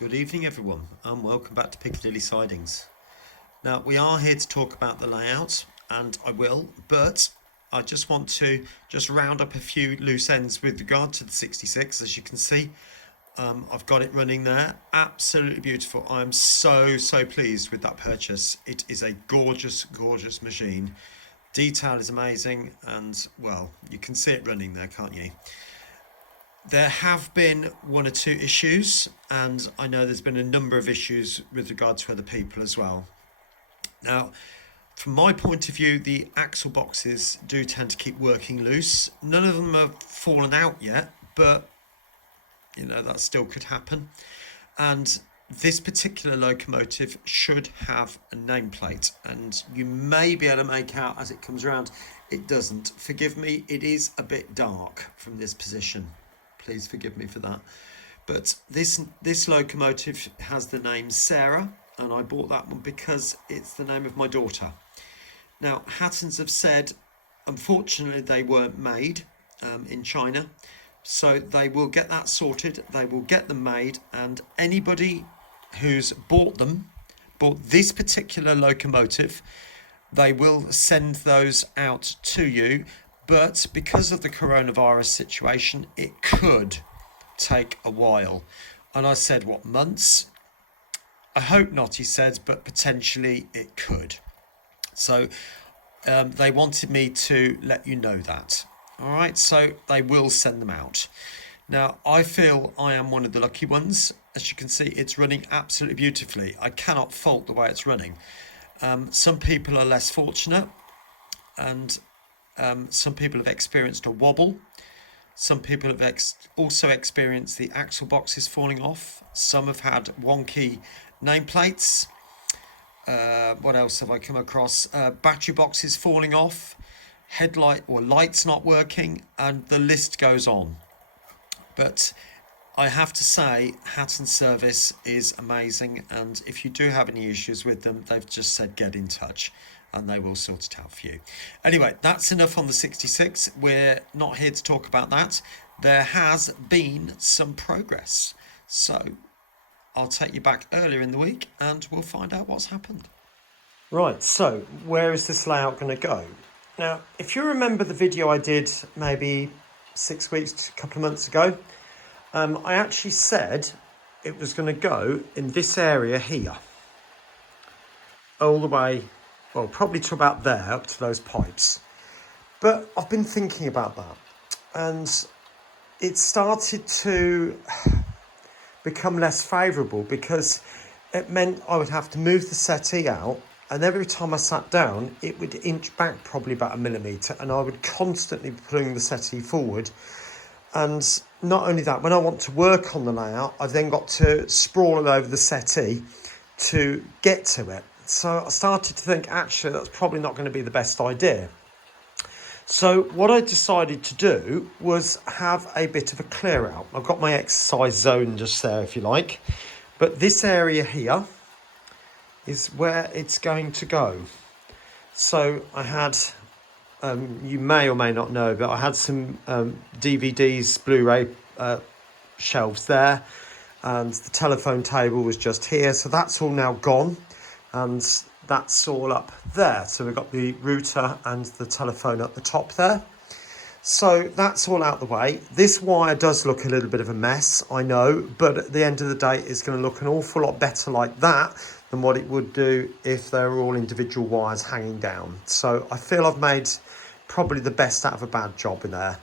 Good evening everyone and welcome back to Piccadilly Sidings. Now we are here to talk about the layout and I will, but I just want to round up a few loose ends with regard to the 66. As you can see, I've got it running there. Absolutely beautiful. I'm so pleased with that purchase. It is a gorgeous machine. Detail is amazing and well, you can see it running there, can't you? There have been one or two issues, and I know there's been a number of issues with regard to other people as well. Now, from my point of view, the axle boxes do tend to keep working loose. None of them have fallen out yet, but you know, that still could happen. And this particular locomotive should have a nameplate, and you may be able to make out as it comes around. It doesn't. Forgive me, it is a bit dark from this position. Please forgive me for that. But this locomotive has the name Sarah, and I bought that one because it's the name of my daughter. Now, Hattons have said, unfortunately, they weren't made in China, so they will get that sorted. They will get them made, and anybody who's bought this particular locomotive, they will send those out to you. But because of the coronavirus situation, it could take a while. And I said, what, months? I hope not, he said, but potentially it could. So they wanted me to let you know that. All right, so they will send them out. Now, I feel I am one of the lucky ones. As you can see, it's running absolutely beautifully. I cannot fault the way it's running. Some people are less fortunate, and some people have experienced a wobble. Some people have also experienced the axle boxes falling off. Some have had wonky nameplates. What else have I come across? Battery boxes falling off, headlight or lights not working, and the list goes on. But I have to say, Hatton service is amazing, and if you do have any issues with them, they've just said get in touch and they will sort it out for you. Anyway, that's enough on the 66. We're not here to talk about that. There has been some progress. So I'll take you back earlier in the week and we'll find out what's happened. Right, so where is this layout going to go? Now, if you remember the video I did maybe 6 weeks, a couple of months ago, I actually said it was going to go in this area here. All the way, well, probably to about there, up to those pipes. But I've been thinking about that, and it started to become less favourable because it meant I would have to move the settee out, and every time I sat down, it would inch back probably about 1 millimetre, and I would constantly be pulling the settee forward. And not only that, when I want to work on the layout, I've then got to sprawl all over the settee to get to it. So I started to think, actually, that's probably not going to be the best idea. So what I decided to do was have a bit of a clear out. I've got my exercise zone just there, if you like. But this area here is where it's going to go. So I had, you may or may not know, but I had some DVDs, Blu-ray shelves there. And the telephone table was just here. So that's all now gone. And that's all up there. So we've got the router and the telephone at the top there. So that's all out the way. This wire does look a little bit of a mess, I know, but at the end of the day, it's going to look an awful lot better like that than what it would do if they were all individual wires hanging down. So I feel I've made probably the best out of a bad job in there.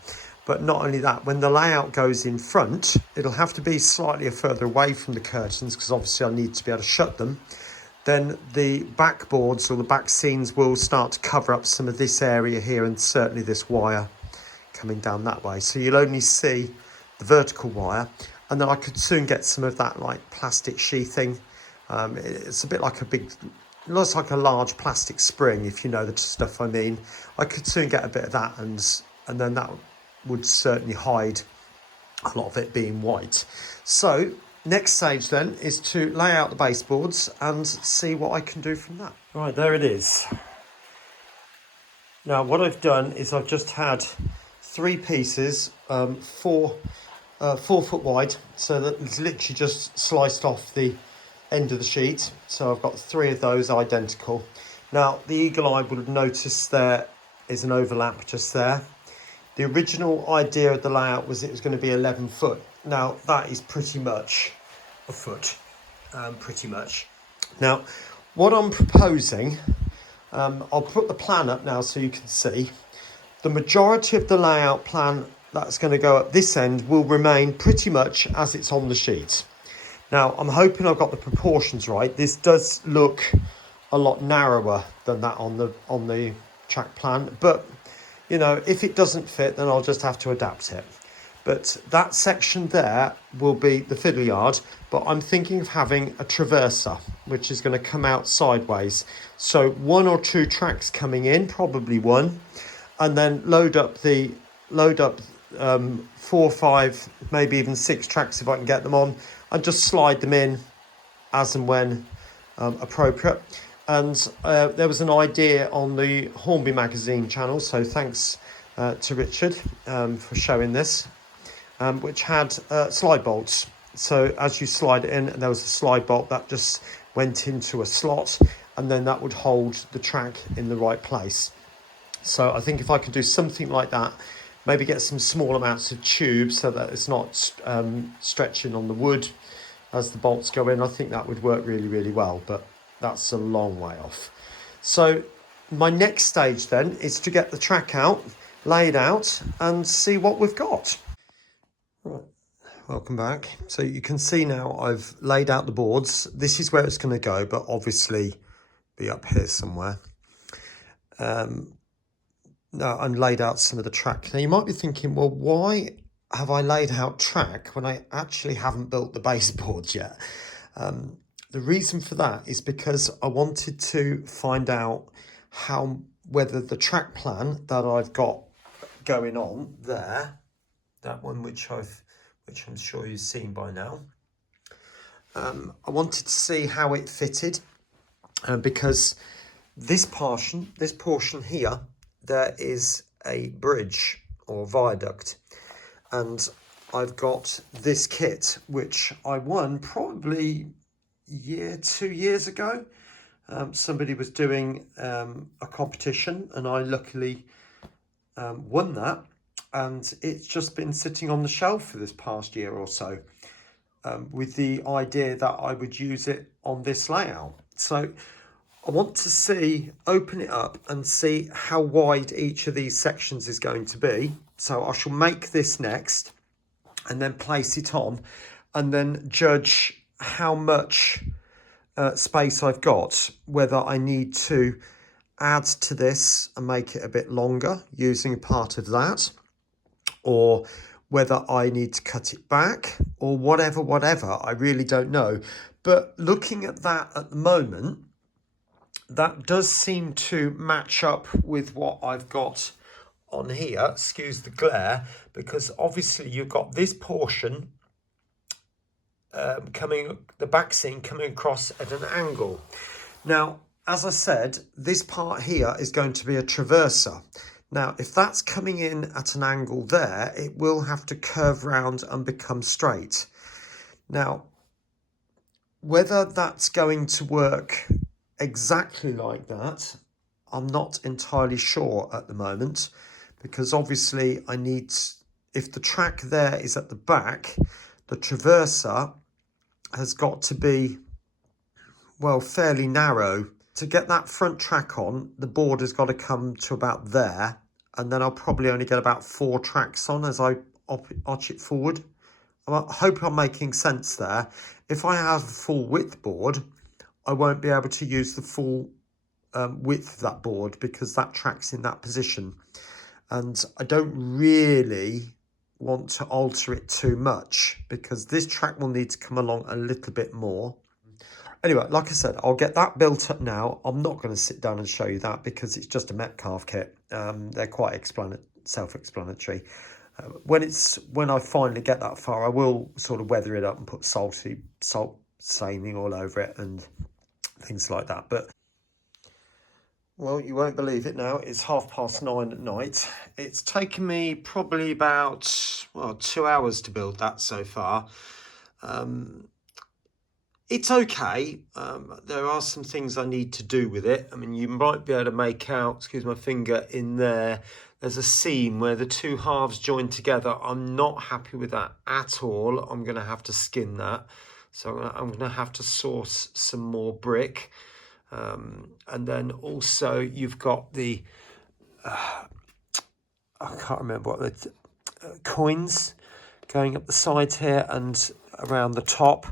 But not only that, when the layout goes in front, it'll have to be slightly further away from the curtains because obviously I need to be able to shut them. Then the backboards or the back scenes will start to cover up some of this area here and certainly this wire coming down that way. So you'll only see the vertical wire, and then I could soon get some of that like plastic sheathing. It's a bit like looks like a large plastic spring, if you know the stuff I mean. I could soon get a bit of that, and then that would certainly hide a lot of it being white. So next stage then is to lay out the baseboards and see what I can do from that. Right, there it is. Now what I've done is I've just had 3 pieces, 4 4 foot wide, so that it's literally just sliced off the end of the sheet. So I've got 3 of those identical. Now the eagle eye would have noticed there is an overlap just there. The original idea of the layout was it was going to be 11 foot. Now that is pretty much a foot, pretty much. Now what I'm proposing, I'll put the plan up now so you can see. The majority of the layout plan that's going to go at this end will remain pretty much as it's on the sheet. Now I'm hoping I've got the proportions right. This does look a lot narrower than that on the track plan, but you know, if it doesn't fit, then I'll just have to adapt it. But that section there will be the fiddle yard, but I'm thinking of having a traverser, which is going to come out sideways. So 1 or 2 tracks coming in, probably 1, and then load up 4 or 5, maybe even 6 tracks if I can get them on, and just slide them in as and when appropriate. And there was an idea on the Hornby magazine channel, so thanks to Richard for showing this, which had slide bolts. So as you slide it in, there was a slide bolt that just went into a slot, and then that would hold the track in the right place. So I think if I could do something like that, maybe get some small amounts of tube so that it's not stretching on the wood as the bolts go in, I think that would work really, really well. But that's a long way off. So my next stage then is to get the track out, lay it out, and see what we've got. Right, welcome back. So you can see now I've laid out the boards. This is where it's going to go, but obviously be up here somewhere. Now I'm laid out some of the track. Now you might be thinking, well, why have I laid out track when I actually haven't built the baseboards yet? The reason for that is because I wanted to find out whether the track plan that I've got going on there, that one which I'm sure you've seen by now, I wanted to see how it fitted, because this portion here, there is a bridge or viaduct, and I've got this kit which I won probably 2 years ago. Somebody was doing a competition, and I luckily won that, and it's just been sitting on the shelf for this past year or so, with the idea that I would use it on this layout. So I want to open it up and see how wide each of these sections is going to be. So I shall make this next and then place it on, and then judge how much space I've got, whether I need to add to this and make it a bit longer using part of that, or whether I need to cut it back, or whatever. I really don't know. But looking at that at the moment, that does seem to match up with what I've got on here. Excuse the glare, because obviously you've got this portion the back seam coming across at an angle. Now, as I said, this part here is going to be a traverser. Now, if that's coming in at an angle there, it will have to curve round and become straight. Now, whether that's going to work exactly like that, I'm not entirely sure at the moment, because obviously if the track there is at the back, the traverser has got to be, well, fairly narrow. To get that front track on, the board has got to come to about there, and then I'll probably only get about 4 tracks on as I arch it forward. I hope I'm making sense there. If I have a full width board, I won't be able to use the full width of that board, because that track's in that position, and I don't really want to alter it too much, because this track will need to come along a little bit more. Anyway, like I said, I'll get that built up now. I'm not going to sit down and show you that, because it's just a Metcalf kit. They're quite self-explanatory. When I finally get that far, I will sort of weather it up and put salt staining all over it and things like that. But Well, you won't believe it now. It's 9:30 at night. It's taken me probably about, well, 2 hours to build that so far. It's okay. There are some things I need to do with it. I mean, you might be able to make out, excuse my finger, in there. There's a seam where the two halves join together. I'm not happy with that at all. I'm going to have to skin that. So I'm going to have to source some more brick. And then also you've got the, I can't remember what the coins going up the sides here and around the top.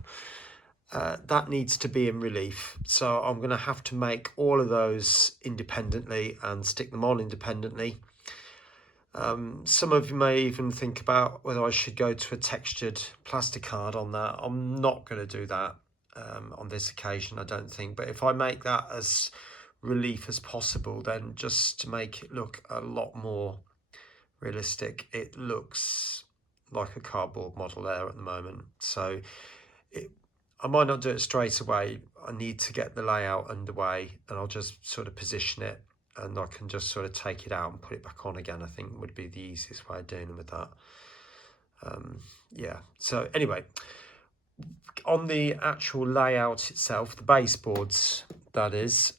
That needs to be in relief. So I'm going to have to make all of those independently and stick them on independently. Some of you may even think about whether I should go to a textured plastic card on that. I'm not going to do that on this occasion, I don't think. But if I make that as relief as possible, then just to make it look a lot more realistic, it looks like a cardboard model there at the moment. So I might not do it straight away. I need to get the layout underway, and I'll just sort of position it, and I can just sort of take it out and put it back on again. I think would be the easiest way of dealing with that. Yeah, so anyway, on the actual layout itself, the baseboards, that is,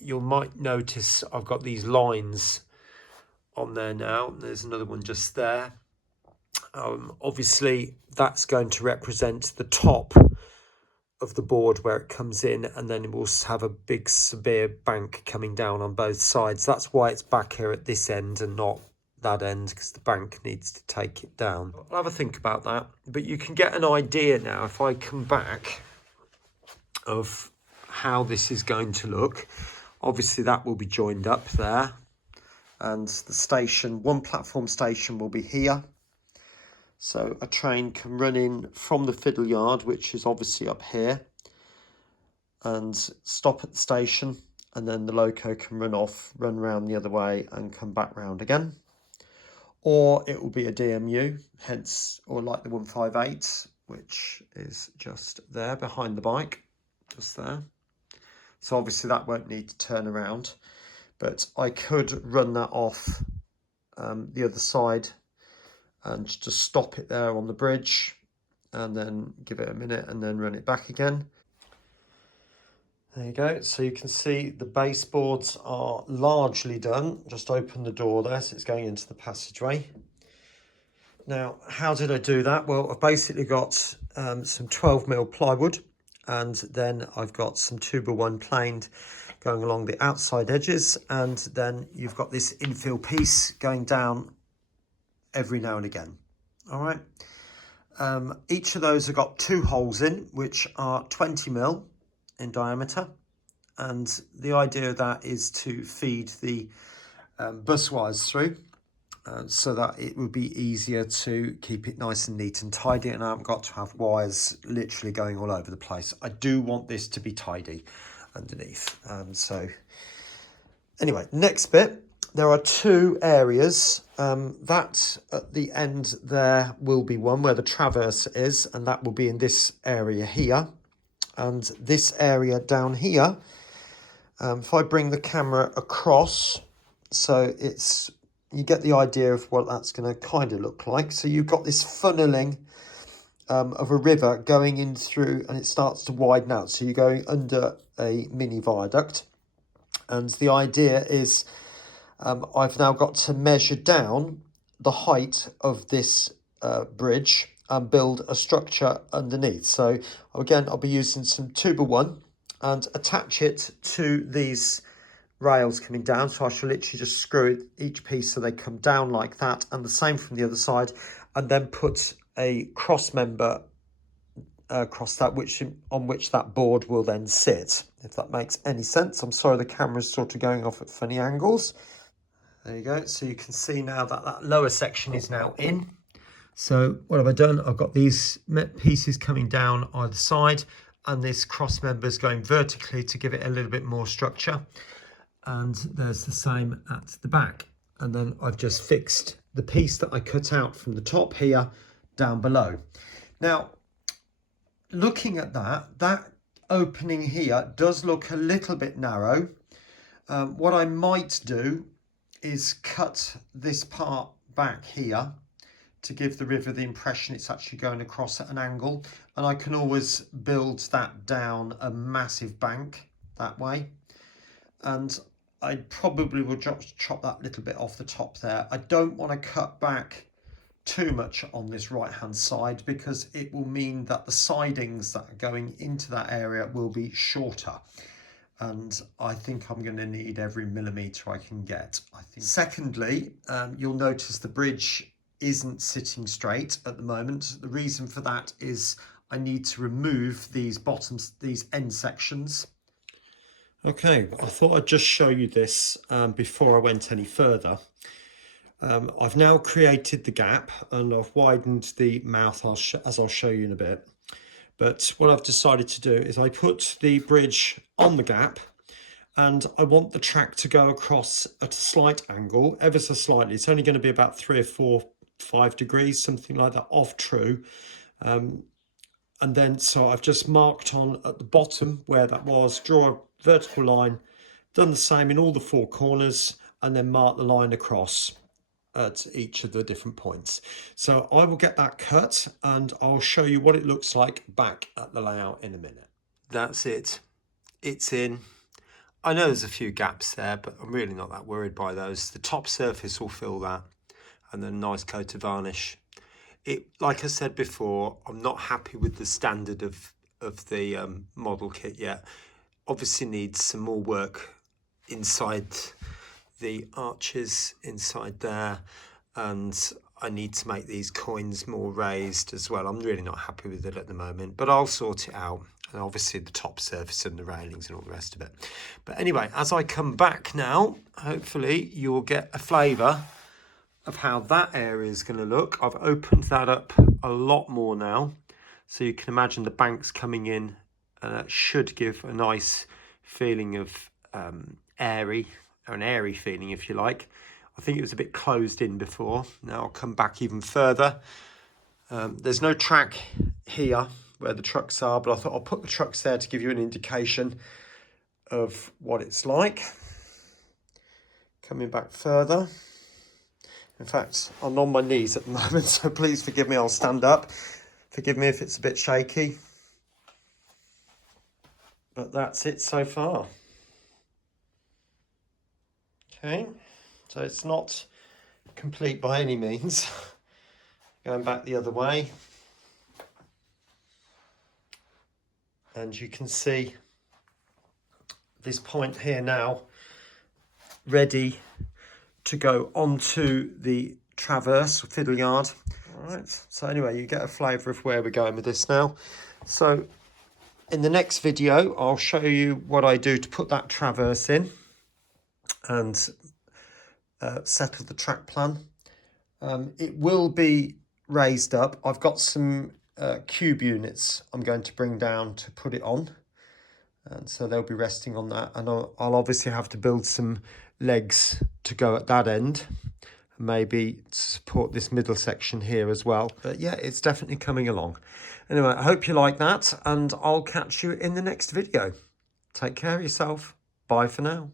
you might notice I've got these lines on there now. There's another one just there. Obviously, that's going to represent the top of the board where it comes in, and then it will have a big severe bank coming down on both sides. That's why it's back here at this end and not that end, because the bank needs to take it down. I'll have a think about that, but you can get an idea now, if I come back, of how this is going to look. Obviously that will be joined up there, and the station, one platform station, will be here. So a train can run in from the fiddle yard, which is obviously up here, and stop at the station, and then the loco can run off, run round the other way and come back round again. Or it will be a DMU, hence, or like the 158, which is just there behind the bike, just there. So obviously that won't need to turn around, but I could run that off the other side and just stop it there on the bridge, and then give it a minute and then run it back again. There you go. So you can see the baseboards are largely done. Just open the door there, so it's going into the passageway. Now, how did I do that? Well, I've basically got some 12mm plywood, and then I've got some 2x1 planed going along the outside edges, and then you've got this infill piece going down every now and again. All right. Each of those have got 2 holes in, which are 20mm in diameter, and the idea of that is to feed the bus wires through, so that it would be easier to keep it nice and neat and tidy, and I haven't got to have wires literally going all over the place. I do want this to be tidy underneath. So anyway, next bit. There are 2 areas. That at the end there will be one where the traverse is, and that will be in this area here. And this area down here, if I bring the camera across, so you get the idea of what that's going to kind of look like. So you've got this funneling of a river going in through, and it starts to widen out. So you're going under a mini viaduct. And the idea is, I've now got to measure down the height of this bridge and build a structure underneath. So again, I'll be using some 2x1 and attach it to these rails coming down. So I shall literally just screw each piece so they come down like that, and the same from the other side, and then put a cross member across that, on which that board will then sit, if that makes any sense. I'm sorry, the camera's sort of going off at funny angles. There you go. So you can see now that that lower section is now in. So what have I done? I've got these pieces coming down either side, and this cross member is going vertically to give it a little bit more structure. And there's the same at the back. And then I've just fixed the piece that I cut out from the top here down below. Now, looking at that opening here does look a little bit narrow. What I might do is cut this part back here to give the river the impression it's actually going across at an angle, and I can always build that down a massive bank that way. And I probably will chop that little bit off the top there. I don't want to cut back too much on this right hand side because it will mean that the sidings that are going into that area will be shorter, and I think I'm going to need every millimetre I can get, I think. Secondly, you'll notice the bridge isn't sitting straight at the moment. The reason for that is I need to remove these end sections. Okay, I thought I'd just show you this before I went any further. I've now created the gap and I've widened the mouth as I'll show you in a bit. But what I've decided to do is I put the bridge on the gap, and I want the track to go across at a slight angle, ever so slightly. It's only going to be about 3 or 4, 5 degrees, something like that, off true. And then, so I've just marked on at the bottom where that was, draw a vertical line, done the same in all the 4 corners, and then mark the line across at each of the different points. So I will get that cut and I'll show you what it looks like back at the layout in a minute. That's it. It's in. I know there's a few gaps there, but I'm really not that worried by those. The top surface will fill that, and then a nice coat of varnish. Like I said before, I'm not happy with the standard of the model kit yet. Obviously needs some more work inside the arches inside there, and I need to make these coins more raised as well. I'm really not happy with it at the moment, but I'll sort it out. And obviously the top surface and the railings and all the rest of it. But anyway, as I come back now, hopefully you'll get a flavour of how that area is going to look. I've opened that up a lot more now, so you can imagine the banks coming in, and that should give a nice feeling of airy, or an airy feeling if you like. I think it was a bit closed in before. Now I'll come back even further. There's no track here where the trucks are, but I thought I'll put the trucks there to give you an indication of what it's like. Coming back further. In fact, I'm on my knees at the moment, so please forgive me, I'll stand up. Forgive me if it's a bit shaky. But that's it so far. Okay, so it's not complete by any means. Going back the other way. And you can see this point here now ready to go onto the traverse or fiddle yard. All right, so anyway, you get a flavour of where we're going with this now. So in the next video, I'll show you what I do to put that traverse in and settle the track plan. It will be raised up. I've got some cube units I'm going to bring down to put it on, and so they'll be resting on that, and I'll obviously have to build some legs to go at that end, maybe to support this middle section here as well. But yeah, it's definitely coming along. Anyway, I hope you like that, and I'll catch you in the next video. Take care of yourself. Bye for now.